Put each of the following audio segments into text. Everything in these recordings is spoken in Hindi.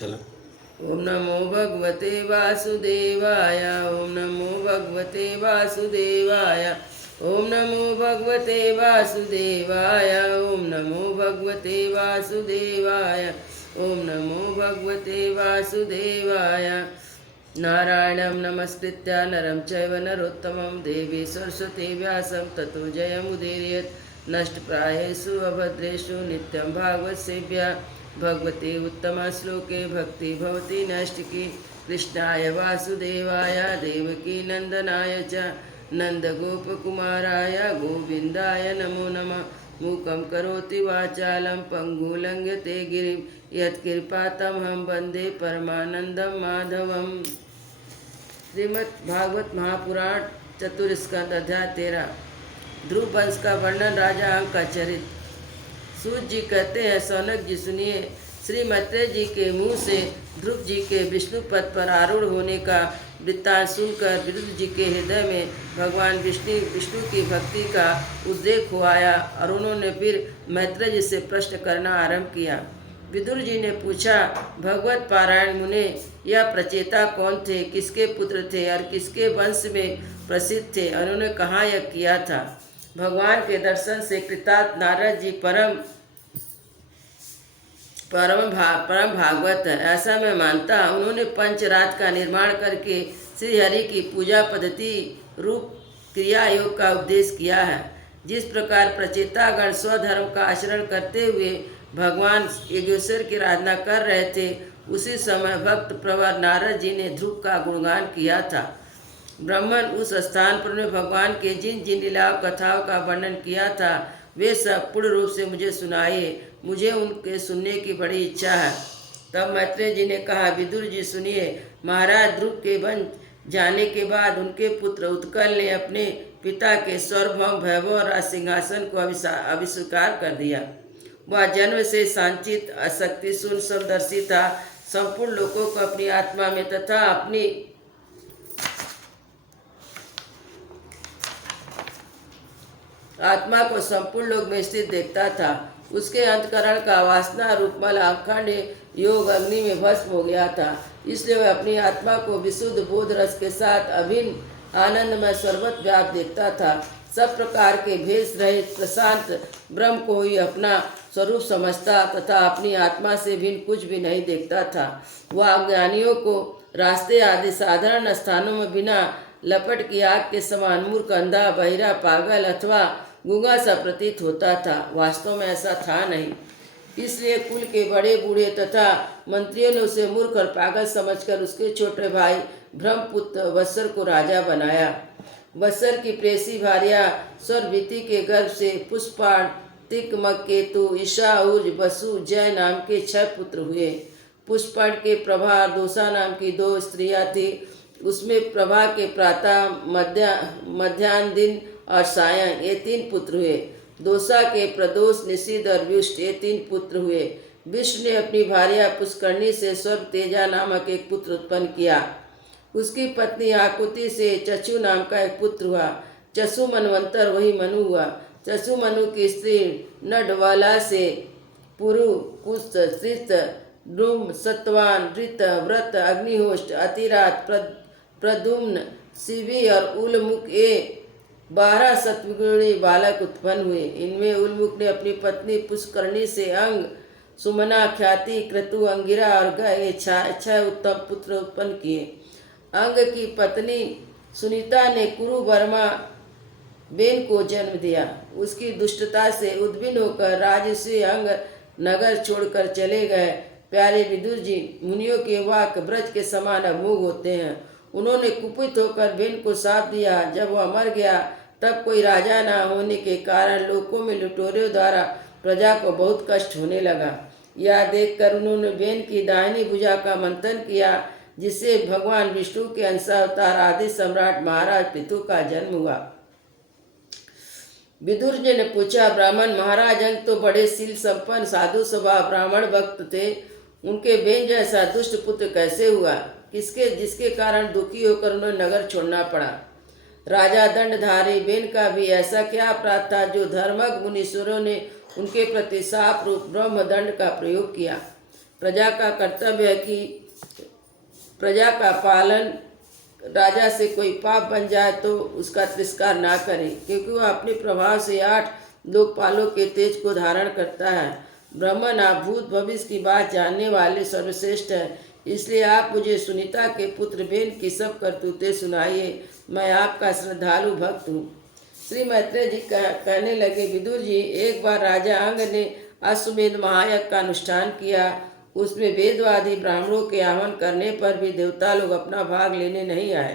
चलो। ओम नमो भगवते वासुदेवाय। ओम नमो भगवते वासुदेवाय। ओम नमो भगवते वासुदेवाय। ओम नमो भगवते वासुदेवाय। ओम नमो भगवते वासुदेवाय। नारायणं नमस्कृत्य नरं चैव नरोत्तमं देवी सरस्वती व्यासं ततो जयमुदीरयेत्। नष्टप्रायेषु अभद्रेषु नित्यं भागवत सेव्या भगवती उत्तम श्लोके भक्ति भवती नैष्टिकी। कृष्णाय वासुदेवाय देवकी नंदनाय च नंदगोपकुमाराय गोविंदाय नमो नमः। मूकं करोति वाचालं पङ्गुं लङ्घयते गिरिं यत्कृपातमहं वन्दे परमानन्दं माधवम्। श्रीमद् भागवत महापुराण चतुर्स्कंद अध्याय 13। ध्रुव वंश का वर्णन। राजा अंक का चरित्र। सूत जी कहते हैं, सौनक जी सुनिए। श्री मैत्रेय जी के मुंह से ध्रुव जी के विष्णु पद पर आरूढ़ होने का वृत्तांत सुनकर विदुर जी के हृदय में भगवान विष्णु की भक्ति का उद्रेक हो आया और उन्होंने फिर मैत्रेय जी से प्रश्न करना आरंभ किया। विदुर जी ने पूछा, भगवत पारायण मुने, यह प्रचेता कौन थे, किसके पुत्र थे और किसके वंश में प्रसिद्ध थे, उन्होंने कहाँ यह किया था। भगवान के दर्शन से कृतार्थ नारद जी परम भागवत है, ऐसा मैं मानता। उन्होंने पंचरात का निर्माण करके श्री हरि की पूजा पद्धति रूप क्रिया योग का उपदेश किया है। जिस प्रकार प्रचेतागण स्वधर्म का आचरण करते हुए भगवान योगेश्वर की आराधना कर रहे थे, उसी समय भक्त प्रवर नारद जी ने ध्रुव का गुणगान किया था। ब्राह्मण उस स्थान पर उन्हें भगवान के जिन जिन लीलाओं कथाओं का वर्णन किया था, वे सब पूर्ण रूप से मुझे सुनाइए। मुझे उनके सुनने की बड़ी इच्छा है। तब मैत्रेय जी ने कहा, विदुर जी सुनिए। महाराज ध्रुव के वन जाने के बाद उनके पुत्र उत्कल ने अपने पिता के सार्वभौम वैभव और सिंहासन को अभिस्वीकार कर दिया। वह जन्म से सांचित अशक्ति शून्य समदर्शी था। संपूर्ण लोगों को अपनी आत्मा में तथा अपनी आत्मा को संपूर्ण लोक में स्थित देखता था। उसके अंतकरण का वासना रूपमल अखंड योग अग्नि में भस्म हो गया था। इसलिए वह अपनी आत्मा को विशुद्ध बोध रस के साथ अभिन्न आनंद में सर्वत्र व्याप्त देखता था। सब प्रकार के भेष रहित प्रशांत ब्रह्म को ही अपना स्वरूप समझता तथा अपनी आत्मा से भिन्न कुछ भी नहीं देखता था। वह अज्ञानियों को रास्ते आदि साधारण स्थानों में बिना लपट की आग के समान मूर्ख, अंधा, बहिरा, पागल अथवा गूंगा सा प्रतीत होता था। वास्तव में ऐसा था नहीं। इसलिए कुल के बड़े बूढ़े तथा मंत्रियों ने उसे मूर्ख और पागल समझकर उसके छोटे भाई ब्रह्मपुत्र वत्सर को राजा बनाया। वत्सर की प्रेसी भार्या स्वरभीति के गर्भ से पुष्पाण, तिकमक, केतु, ईशा, उर्ज, बसु, जय नाम के 6 पुत्र हुए। पुष्पाण के प्रभा और दोषा नाम की 2 स्त्रियां थी। उसमें प्रभा के प्रातः, मध्यान्ह, दिन और सायं ये 3 पुत्र हुए। दोषा के प्रदोष, निषिद्ध और व्युष्ट ये 3 पुत्र हुए। विष्णु ने अपनी भार्या पुष्करणी से स्वर्ग तेजा नामक एक पुत्र उत्पन्न किया। उसकी पत्नी आकुति से चक्षु नाम का एक पुत्र हुआ। चक्षु मनवंतर वही मनु हुआ। चक्षु मनु की स्त्री नडवाला से पुरु, कुस्त, श्रित, डुम, सत्वान, ऋत, व्रत, अग्निहोष्ट, अतिरात, प्रद्युम्न, शिवी और उलमुख ये 12 सत्वगुणी बालक उत्पन्न हुए। इनमें उलमुख ने अपनी पत्नी पुष्करणी से अंग, सुमना, ख्याति, क्रतु, अंगिरा और ग ये 6 उत्तम पुत्र उत्पन्न किए। अंग की पत्नी सुनीता ने कुरु वर्मा बेन को जन्म दिया। उसकी दुष्टता से उद्विग्न होकर राजसी अंग नगर छोड़कर चले गए। प्यारे विदुर जी, मुनियों के वाक ब्रज के समान अमोघ होते हैं। उन्होंने कुपित होकर बेन को शाप दिया। जब वह मर गया तब कोई राजा न होने के कारण लोकों में लुटेरों द्वारा प्रजा को बहुत कष्ट होने लगा। यह देखकर उन्होंने बेन की दाहिनी भुजा का मंथन किया, जिससे भगवान विष्णु के अंशावतार आदि सम्राट महाराज पृथु का जन्म हुआ। विदुर जी ने पूछा, ब्राह्मण महाराज अंक तो बड़े शील संपन्न साधु स्वभाव ब्राह्मण भक्त थे, उनके बेन जैसा दुष्ट पुत्र कैसे हुआ, जिसके कारण दुखी होकर उन्हें नगर छोड़ना पड़ा। राजा दंडधारी बेन का भी ऐसा क्या अपराध था जो धर्मज्ञ मुनीश्वरों ने उनके प्रति शाप रूप ब्रह्मदंड का प्रयोग किया। प्रजा का कर्तव्य है कि प्रजा का पालन राजा से कोई पाप बन जाए तो उसका तिरस्कार ना करें, क्योंकि वह अपने प्रभाव से 8 लोकपालों के तेज को धारण करता है। ब्राह्मण आप भूत भविष्य की बात जानने वाले सर्वश्रेष्ठ हैं, इसलिए आप मुझे सुनीता के पुत्र बेन की सब करतूतें सुनाइए। मैं आपका श्रद्धालु भक्त हूँ। श्री मैत्रेय जी कहने लगे, विदुर जी, एक बार राजा अंग ने अश्वमेध महायज्ञ का अनुष्ठान किया। उसमें वेदवादी ब्राह्मणों के आह्वान करने पर भी देवता लोग अपना भाग लेने नहीं आए।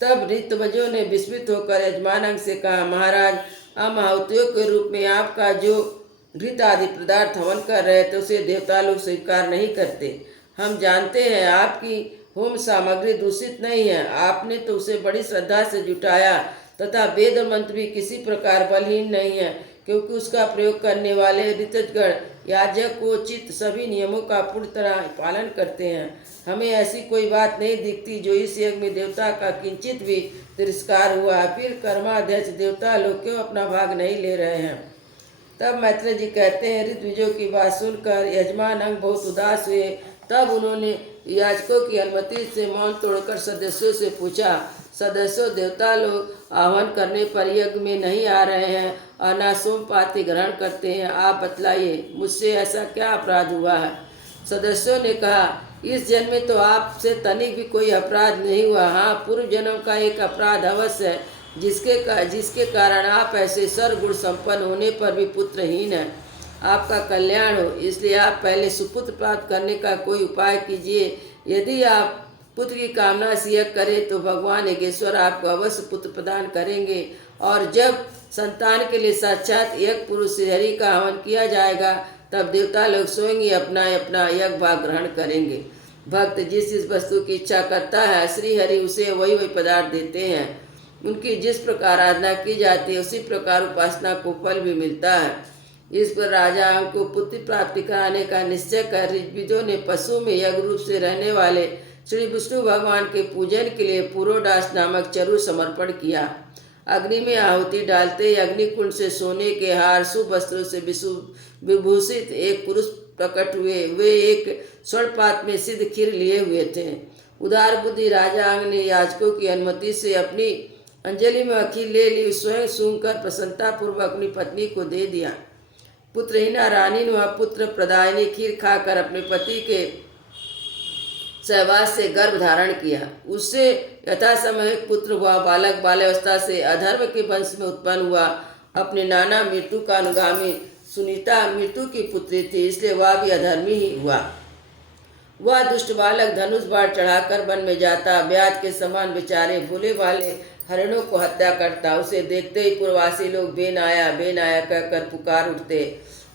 तब ऋतवजों ने विस्मित होकर यजमान अंग से कहा, महाराज, हम आहुतियों के रूप में आपका जो घृत आदि पदार्थ हवन कर रहे थे उसे देवता लोग स्वीकार नहीं करते। हम जानते हैं आपकी होम सामग्री दूषित नहीं है। आपने तो उसे बड़ी श्रद्धा से जुटाया तथा वेद मंत्र भी किसी प्रकार बलहीन नहीं है, क्योंकि उसका प्रयोग करने वाले ऋतजगण याजक को उचित सभी नियमों का पूर्ण तरह पालन करते हैं। हमें ऐसी कोई बात नहीं दिखती जो इस यज्ञ में देवता का किंचित भी तिरस्कार हुआ। फिर कर्माध्यक्ष देवता लोग क्यों अपना भाग नहीं ले रहे हैं? तब मैत्रेय जी कहते हैं, ऋतविजों की बात सुनकर यजमान अंग बहुत उदास हुए। तब उन्होंने याजकों की अनुमति से मौन तोड़कर सदस्यों से पूछा, सदस्यों, देवता लोग आह्वान करने पर यज्ञ में नहीं आ रहे हैं और न सोमपाति ग्रहण करते हैं। आप बतलाइए, मुझसे ऐसा क्या अपराध हुआ है? सदस्यों ने कहा, इस जन्म में तो आपसे तनिक भी कोई अपराध नहीं हुआ। हाँ, पूर्व जन्म का एक अपराध अवश्य है, जिसके कारण आप ऐसे सर्वगुण संपन्न होने पर भी पुत्रहीन हैं। आपका कल्याण हो, इसलिए आप पहले सुपुत्र प्राप्त करने का कोई उपाय कीजिए। यदि आप पुत्र की कामना से यज्ञ करें तो भगवान यज्ञेश्वर आपको अवश्य पुत्र प्रदान करेंगे, और जब संतान के लिए साक्षात यज्ञ पुरुष श्रीहरि का हवन किया जाएगा तब देवता लोग स्वयं ही अपना अपना यज्ञ भाग ग्रहण करेंगे। भक्त जिस वस्तु की इच्छा करता है श्रीहरि उसे वही पदार्थ देते हैं। उनकी जिस प्रकार आराधना की जाती है उसी प्रकार उपासना को फल भी मिलता है। इस पर राजा को पुत्र प्राप्ति कराने का निश्चय कर ऋग्विदों ने पशु में यज्ञ रूप से रहने वाले श्री विष्णु भगवान के पूजन के लिए पुरोडास नामक चरु समर्पण किया। अग्नि में आहुति डालते अग्निकुंड से सोने के हार शुभ वस्त्रों से विभूषित एक पुरुष प्रकट हुए। वे एक स्वर्णपात में सिद्ध खीर लिए हुए थे। उदार बुद्धि राजा अंग ने याजकों की अनुमति से अपनी अंजलि में खीर ले ली। स्वयं सूंघकर प्रसन्नता पूर्वक अपनी पत्नी को दे दिया। पुत्रहीना रानी ने वह पुत्र प्रदायिनी खीर खाकर अपने पति के सहवास से गर्भ धारण किया। उससे यथा समय एक पुत्र हुआ। बालक बाल्यावस्था से अधर्म के वंश में उत्पन्न हुआ। अपने नाना मृत्यु का अनुगामी सुनीता मृत्यु की पुत्री थी, इसलिए वह भी अधर्मी ही हुआ। वह दुष्ट बालक धनुष बाण चढ़ाकर वन में जाता, ब्याज के समान बेचारे भोले वाले हरिणों को हत्या करता। उसे देखते ही पूर्ववासी लोग बेन आया कहकर पुकार उठते।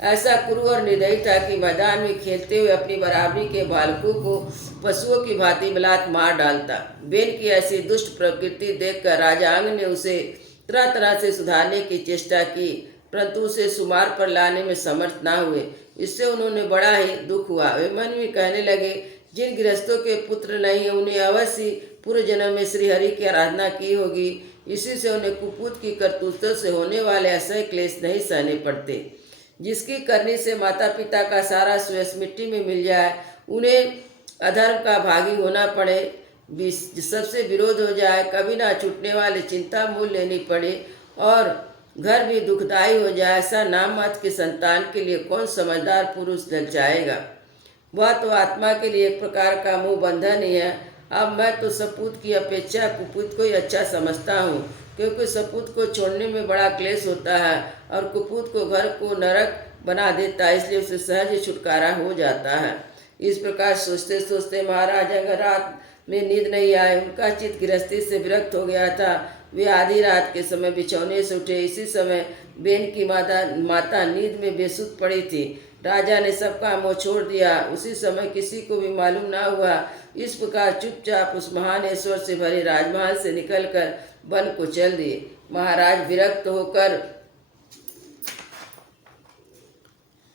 ऐसा क्रूर और निर्दयी था कि मैदान में खेलते हुए अपनी बराबरी के बालकों को पशुओं की भांति बलात् मार डालता। बेन की ऐसी दुष्ट प्रकृति देखकर राजा अंग ने उसे तरह तरह से सुधारने की चेष्टा की, परंतु उसे सुमार पर लाने में समर्थ ना हुए। इससे उन्होंने बड़ा ही दुख हुआ। वे मन में कहने लगे, जिन गृहस्थों के पुत्र नहीं है उन्हें अवश्य पूर्व जन्म में श्रीहरि की आराधना की होगी। इसी से उन्हें कुपूत की करतूतों से होने वाले असह्य क्लेश नहीं सहने पड़ते। जिसकी करनी से माता पिता का सारा श्रेष्ठ मिट्टी में मिल जाए, उन्हें अधर्म का भागी होना पड़े, सबसे विरोध हो जाए, कभी ना छूटने वाली चिंता मूल लेनी पड़े और घर भी दुखदायी हो जाए, ऐसा नाम मात्र के संतान के लिए कौन समझदार पुरुष लग जाएगा? वह तो आत्मा के लिए एक प्रकार का मुँह बंधन ही है। अब मैं तो सपूत की अपेक्षा कुपूत को ही अच्छा समझता हूँ, क्योंकि सपूत को छोड़ने में बड़ा क्लेश होता है और कुपूत को घर को नरक बना देता है, इसलिए उसे सहज छुटकारा हो जाता है। इस प्रकार सोचते सोचते महाराज अगर रात में नींद नहीं आए, उनका चित्त गृहस्थी से विरक्त हो गया था। वे आधी रात के समय बिछौने से उठे। इसी समय बेन की माता नींद में बेसुध पड़ी थी। राजा ने सबका मोह छोड़ दिया। उसी समय किसी को भी मालूम ना हुआ। इस प्रकार चुपचाप उस महान ऐश्वर्य से भरे राजमहल से निकलकर वन को चल दिए। महाराज विरक्त होकर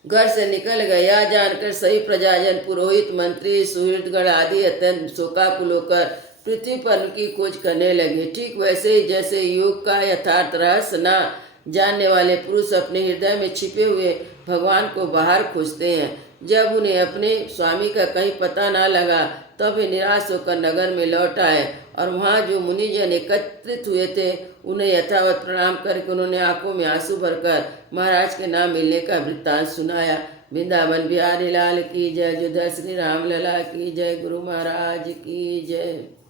घर से निकल गए। यह जानकर सभी प्रजाजन, पुरोहित, मंत्री, सुहृदगण आदि अत्यंत शोकाकुल होकर पृथ्वी पर उनकी खोज करने लगे। ठीक वैसे ही जैसे योग का यथार्थ रहस्य न जानने वाले पुरुष अपने हृदय में छिपे हुए भगवान को बाहर खोजते हैं, जब उन्हें अपने स्वामी का कहीं पता ना लगा तब वे निराश होकर नगर में लौट आए और वहाँ जो मुनिजन एकत्रित हुए थे उन्हें यथावत प्रणाम करके उन्होंने आंखों में आंसू भरकर महाराज के नाम मिलने का वृत्तांत सुनाया। वृंदावन बिहारी लाल की जय, जुदा श्री राम लला की जय, गुरु महाराज की जय।